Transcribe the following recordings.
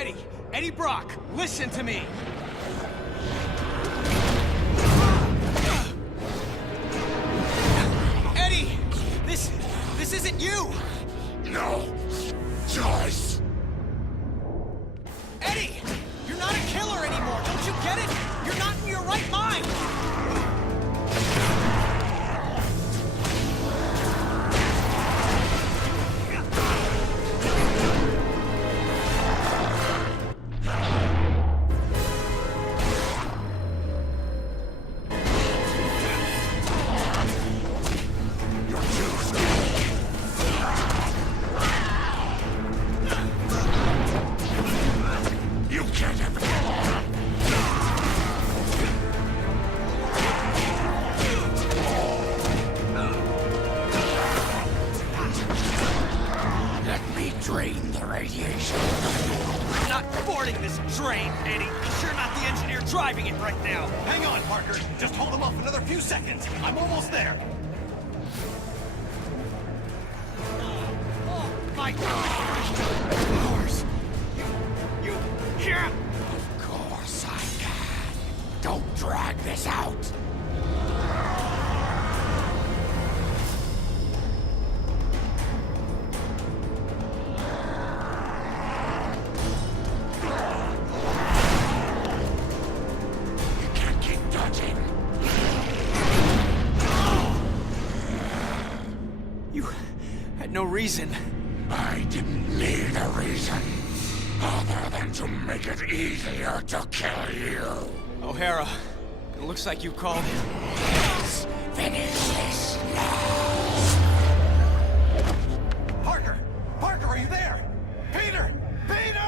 Eddie! Eddie Brock, listen to me! Eddie! This isn't you! No choice. Eddie! You're not a killer anymore, don't you get it? You're not in your right mind! Drain the radiation. I'm not boarding this train, Eddie. You're not the engineer driving it right now. Hang on, Parker. Just hold him off another few seconds. I'm almost there. Oh, my God! Of course. You can't. Of course I can. Don't drag this out. No reason. I didn't need a reason, other than to make it easier to kill you. O'Hara, it looks like you called. Let's finish this now. Parker! Parker, are you there? Peter! Peter!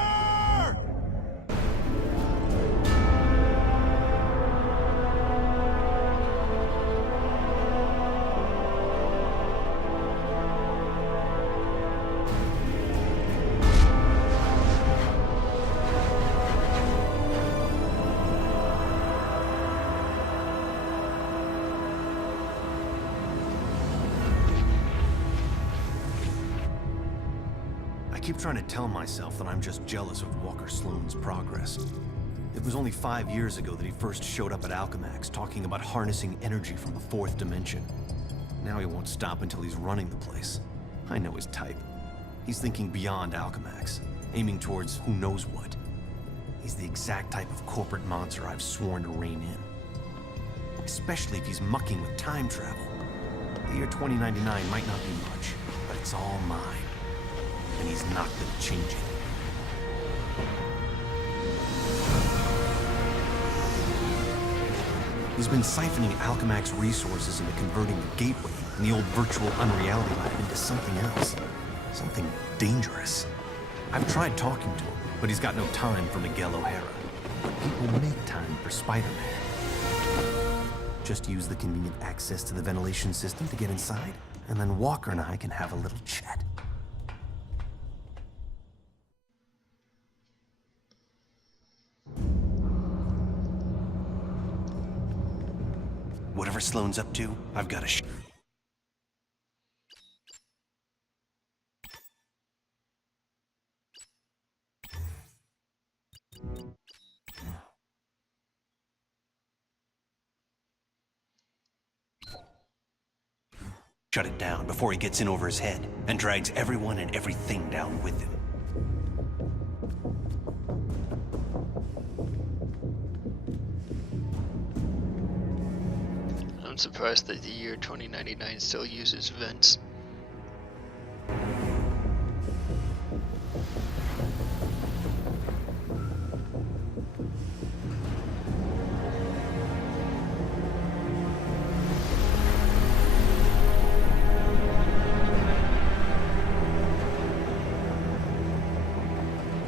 I keep trying to tell myself that I'm just jealous of Walker Sloan's progress. It was only 5 years ago that he first showed up at Alchemax talking about harnessing energy from the fourth dimension. Now he won't stop until he's running the place. I know his type. He's thinking beyond Alchemax, aiming towards who knows what. He's the exact type of corporate monster I've sworn to rein in. Especially if he's mucking with time travel. The year 2099 might not be much, but it's all mine. And he's not gonna change it. He's been siphoning Alchemax resources into converting the Gateway and the old virtual unreality lab into something else. Something dangerous. I've tried talking to him, but he's got no time for Miguel O'Hara. But people make time for Spider-Man. Just use the convenient access to the ventilation system to get inside, and then Walker and I can have a little chat. Whatever Sloan's up to, I've got to shut it down before he gets in over his head and drags everyone and everything down with him. I'm surprised that the year 2099 still uses vents.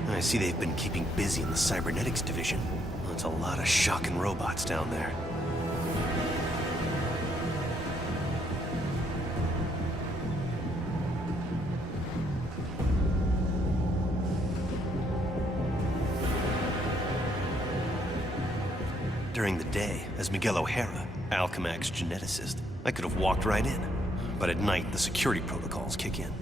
I see they've been keeping busy in the cybernetics division. That's a lot of shocking robots down there. During the day, as Miguel O'Hara, Alchemax geneticist, I could have walked right in. But at night, the security protocols kick in.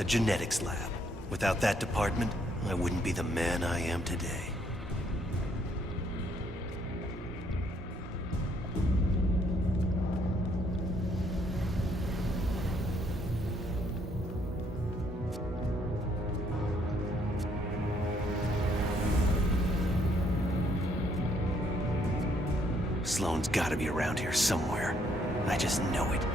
The genetics lab. Without that department, I wouldn't be the man I am today. Sloane's gotta be around here somewhere. I just know it.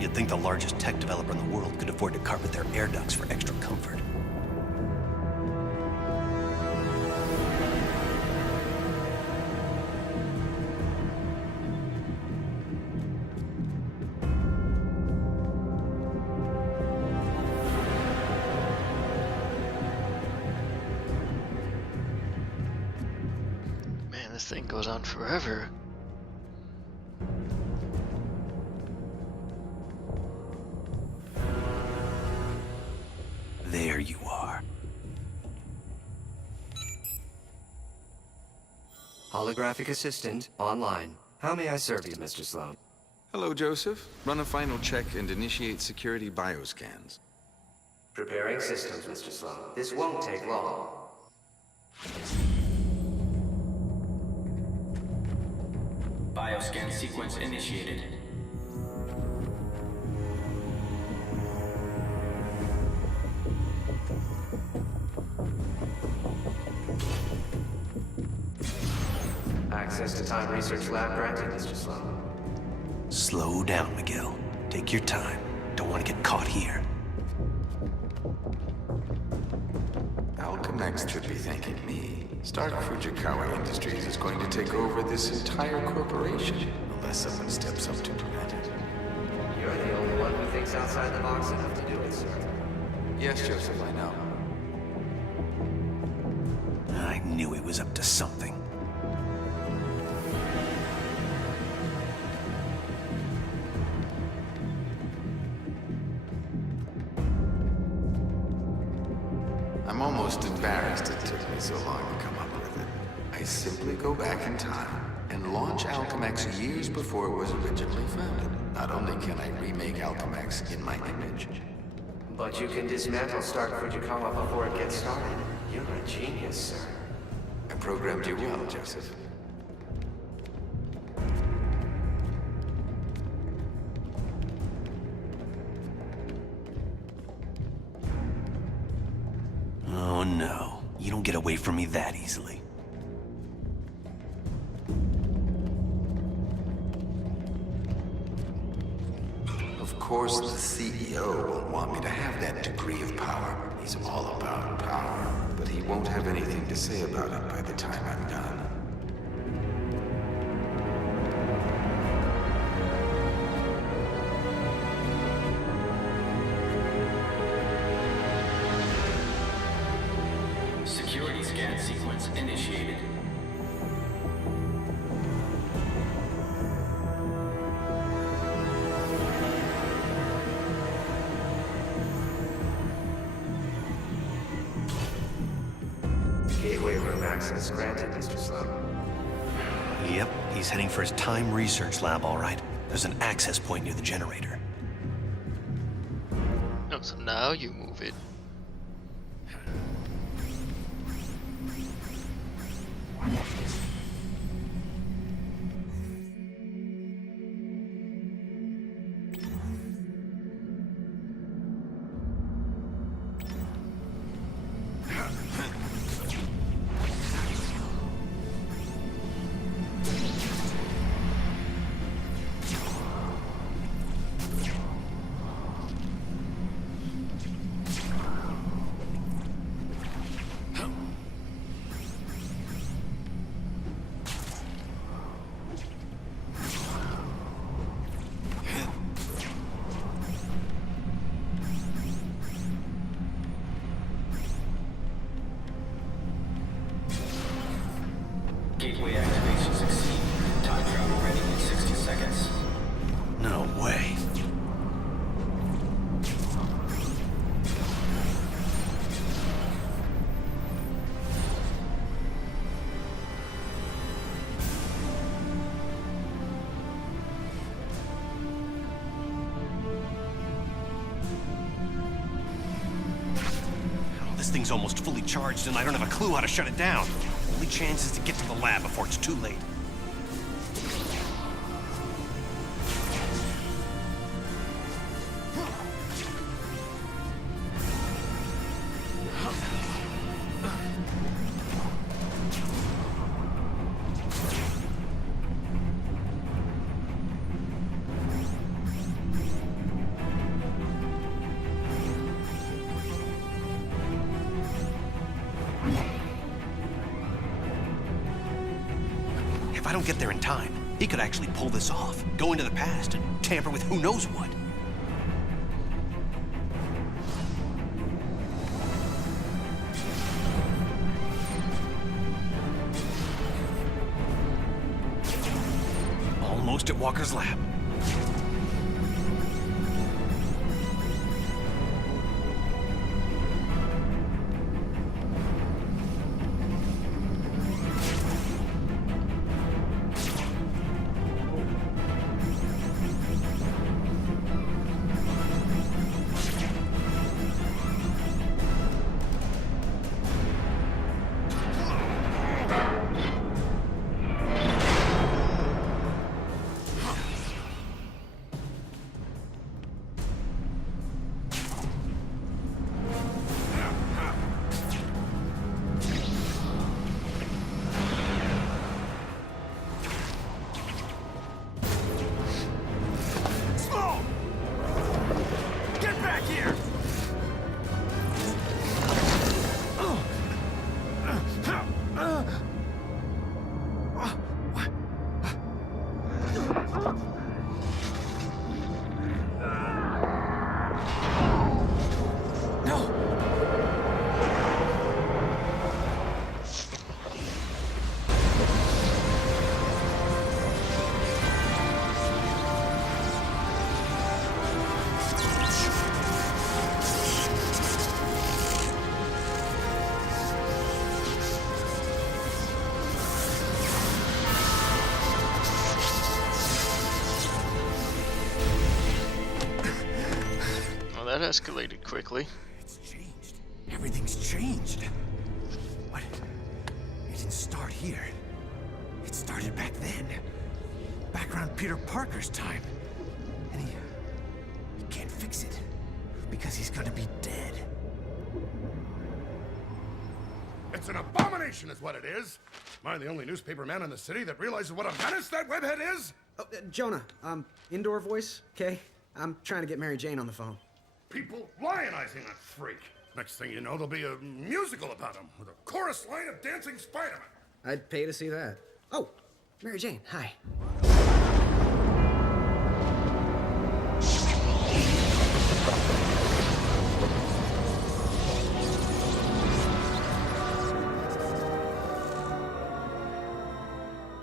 You'd think the largest tech developer in the world could afford to carpet their air ducts for extra comfort. Man, this thing goes on forever. There you are. Holographic assistant online. How may I serve you, Mr. Sloan? Hello, Joseph. Run a final check and initiate security bioscans. Preparing systems, Mr. Sloan. This won't take long. Bioscan sequence initiated. Access to Time Research Lab granted, Mr. Sloan. Slow down, Miguel. Take your time. Don't want to get caught here. Alchemax should be thanking me. Stark Fujikawa Industries is going to take over this entire corporation, unless someone steps up to prevent it. You're the only one who thinks outside the box enough to do it, sir. Yes, Joseph, I know. I knew he was up to something. I'm almost embarrassed it took me so long to come up with it. I simply go back in time and launch Alchemax years before it was originally founded. Not only can I remake Alchemax in my image, But you can dismantle Stark Fujikawa before it gets started. You're a genius, sir. I programmed you well, Joseph. Oh no, you don't get away from me that easily. Of course, the CEO won't want me to have that degree of power. He's all about power. But he won't have anything to say about it by the time I'm done. Security scan sequence initiated. Gateway room access granted, Mr. Sloan. Yep, he's heading for his Time Research Lab, all right. There's an access point near the generator. Oh, so now you move it. thing's almost fully charged and I don't have a clue how to shut it down. Only chance is to get to the lab before it's too late. If I don't get there in time, he could actually pull this off, go into the past, and tamper with who knows what. Almost at Walker's lab. That escalated quickly. It's changed. Everything's changed. But it didn't start here. It started back then. Back around Peter Parker's time. And he can't fix it. Because he's gonna be dead. It's an abomination is what it is. Am I the only newspaper man in the city that realizes what a menace that webhead is? Oh, Jonah, indoor voice, okay? I'm trying to get Mary Jane on the phone. People lionizing that freak. Next thing you know, there'll be a musical about him with a chorus line of dancing Spider-Man. I'd pay to see that. Oh, Mary Jane, hi.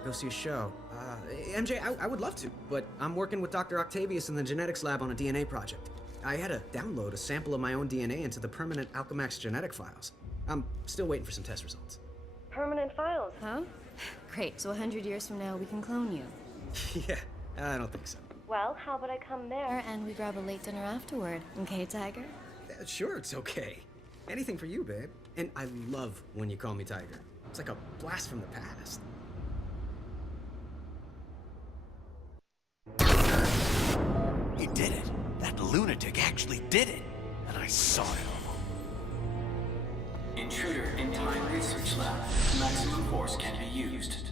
Go see a show. MJ, I would love to, but I'm working with Dr. Octavius in the genetics lab on a DNA project. I had to download a sample of my own DNA into the permanent Alchemax genetic files. I'm still waiting for some test results. Permanent files, huh? Great, so 100 years from now we can clone you. Yeah, I don't think so. Well, how about I come there and we grab a late dinner afterward, okay, Tiger? Sure, it's okay. Anything for you, babe. And I love when you call me Tiger. It's like a blast from the past. He did it. That lunatic actually did it. And I saw it. Intruder in Time Research Lab. Maximum force can be used.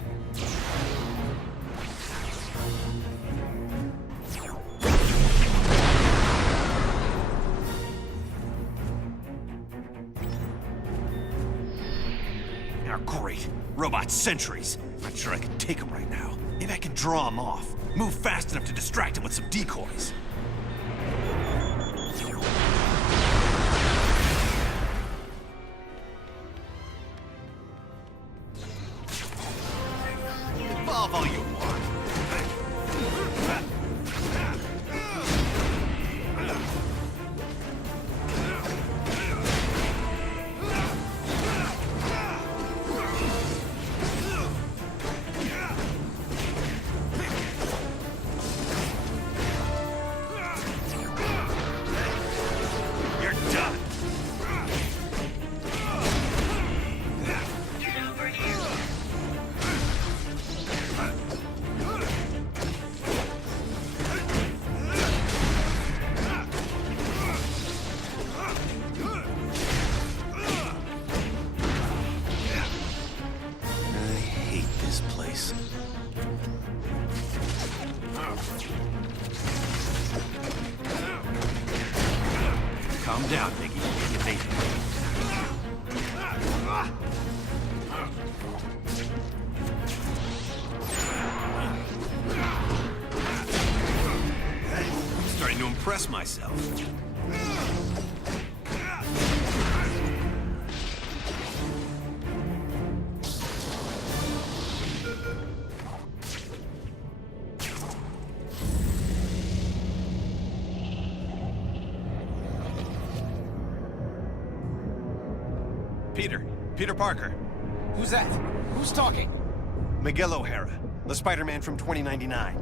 Oh, great. Robot sentries. Not sure I can take them right now. Maybe I can draw them off. Move fast enough to distract them with some decoys. Evolve all you want. Calm down, Biggie. You made it. Starting to impress myself. Peter Parker. Who's that? Who's talking? Miguel O'Hara, the Spider-Man from 2099.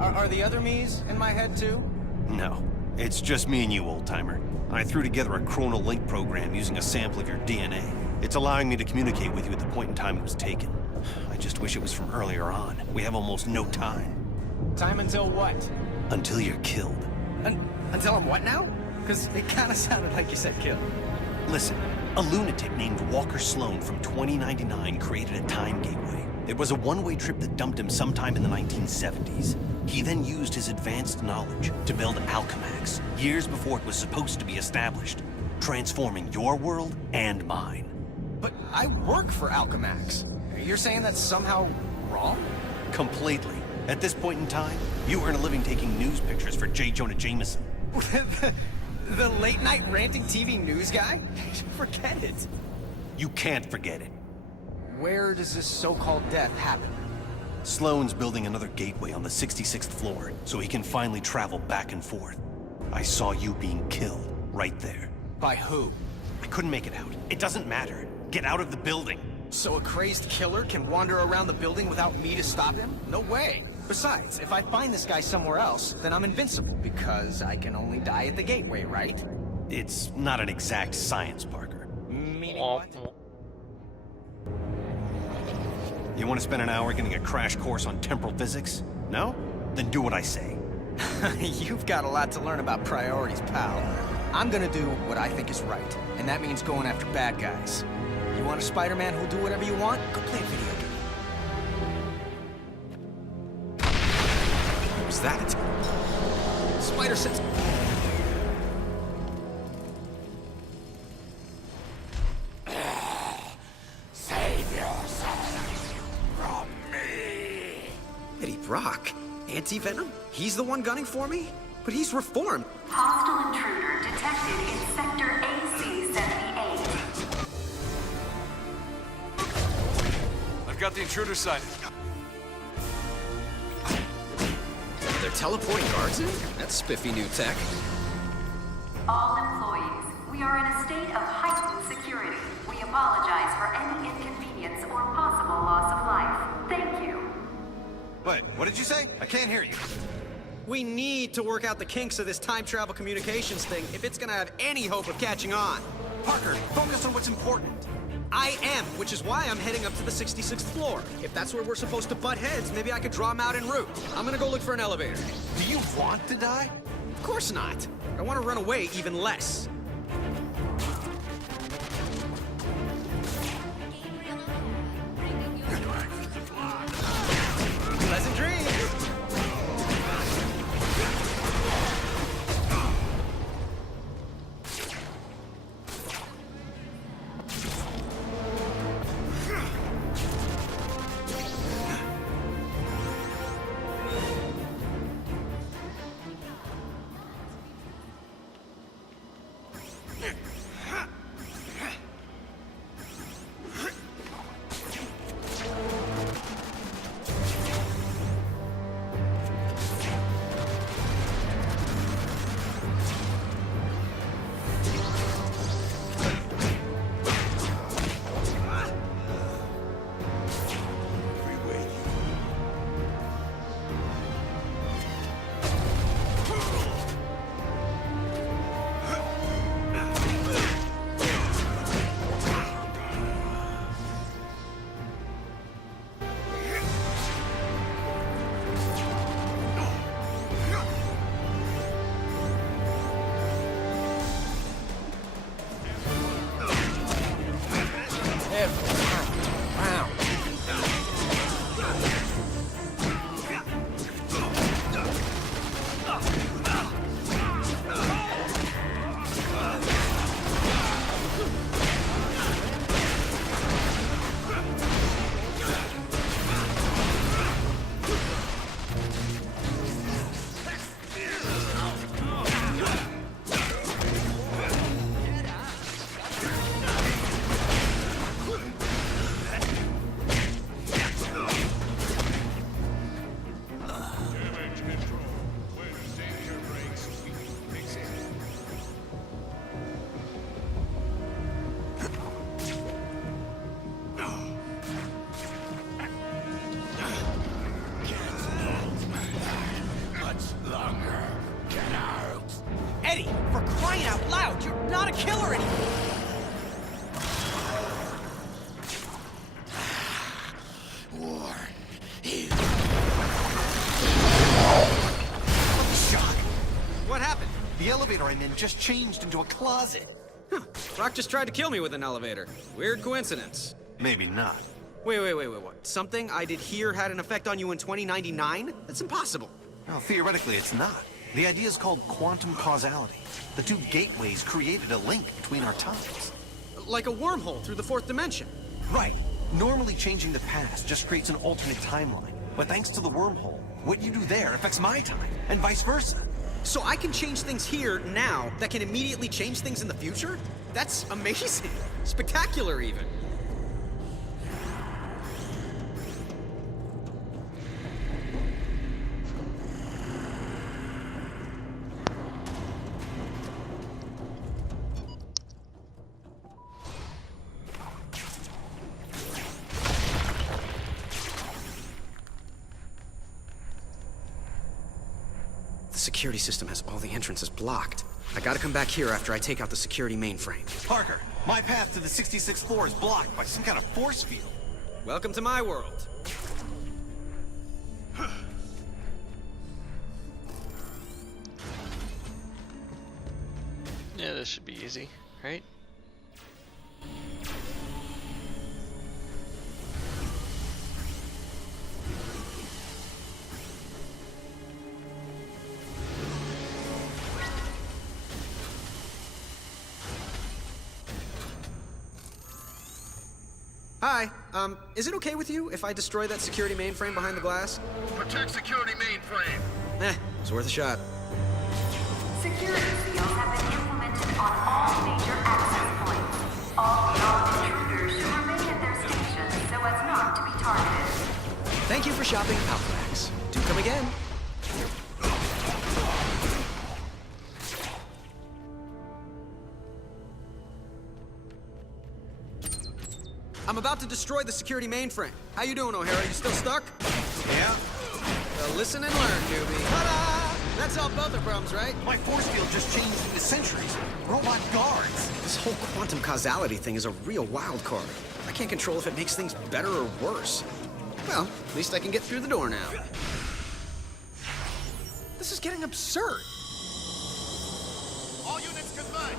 Are the other me's in my head too? No, it's just me and you, old-timer. I threw together a chronal link program using a sample of your DNA. It's allowing me to communicate with you at the point in time it was taken. I just wish it was from earlier on. We have almost no time. Time until what? Until you're killed. Until I'm what now? Because it kind of sounded like you said kill. Listen, a lunatic named Walker Sloan from 2099 created a time gateway. It was a one-way trip that dumped him sometime in the 1970s. He then used his advanced knowledge to build Alchemax, years before it was supposed to be established, transforming your world and mine. But I work for Alchemax. You're saying that's somehow wrong? Completely. At this point in time, you earn a living taking news pictures for J. Jonah Jameson. The late-night ranting TV news guy? Forget it. You can't forget it. Where does this so-called death happen? Sloan's building another gateway on the 66th floor, so he can finally travel back and forth. I saw you being killed, right there. By who? I couldn't make it out. It doesn't matter. Get out of the building. So a crazed killer can wander around the building without me to stop him? No way. Besides, if I find this guy somewhere else, then I'm invincible, because I can only die at the gateway, right? It's not an exact science, Parker. Meaning what? You want to spend an hour getting a crash course on temporal physics? No? Then do what I say. You've got a lot to learn about priorities, pal. I'm gonna do what I think is right, and that means going after bad guys. You want a Spider-Man who'll do whatever you want? Go play a video game. What was that? Spider sense. Save yourself from me. Eddie Brock? Anti-Venom? He's the one gunning for me? But he's reformed. Hostile intruder detected in Sector AC-78. I've got the intruder sighted. They're teleporting guards in? That's spiffy new tech. All employees, we are in a state of heightened security. We apologize for any inconvenience or possible loss of life. Thank you. Wait, what did you say? I can't hear you. We need to work out the kinks of this time travel communications thing if it's gonna have any hope of catching on. Parker, focus on what's important. I am, which is why I'm heading up to the 66th floor. If that's where we're supposed to butt heads, maybe I could draw them out en route. I'm gonna go look for an elevator. Do you want to die? Of course not. I want to run away even less. Pleasant dreams. crying out loud! You're not a killer anymore! War is... Shock! What happened? The elevator I'm in just changed into a closet. Huh. Rock just tried to kill me with an elevator. Weird coincidence. Maybe not. Wait, what? Something I did here had an effect on you in 2099? That's impossible. Well, theoretically, it's not. The idea is called quantum causality. The two gateways created a link between our times. Like a wormhole through the fourth dimension. Right. Normally changing the past just creates an alternate timeline. But thanks to the wormhole, what you do there affects my time, and vice versa. So I can change things here, now, that can immediately change things in the future? That's amazing. Spectacular, even. The security system has all the entrances blocked. I gotta come back here after I take out the security mainframe. Parker, my path to the 66th floor is blocked by some kind of force field. Welcome to my world. Yeah, this should be easy, right? Hi, is it okay with you if I destroy that security mainframe behind the glass? Protect security mainframe. It's worth a shot. Security seals have been implemented on all major access points. All beyond intruders should remain at their stations so as not to be targeted. Thank you for shopping Alcamax. Do come again. I'm about to destroy the security mainframe. How you doing, O'Hara? You still stuck? Yeah? Well, listen and learn, newbie. Ta-da! That solved both our problems, right? My force field just changed into sentries. Robot guards. This whole quantum causality thing is a real wild card. I can't control if it makes things better or worse. Well, at least I can get through the door now. This is getting absurd. All units converge.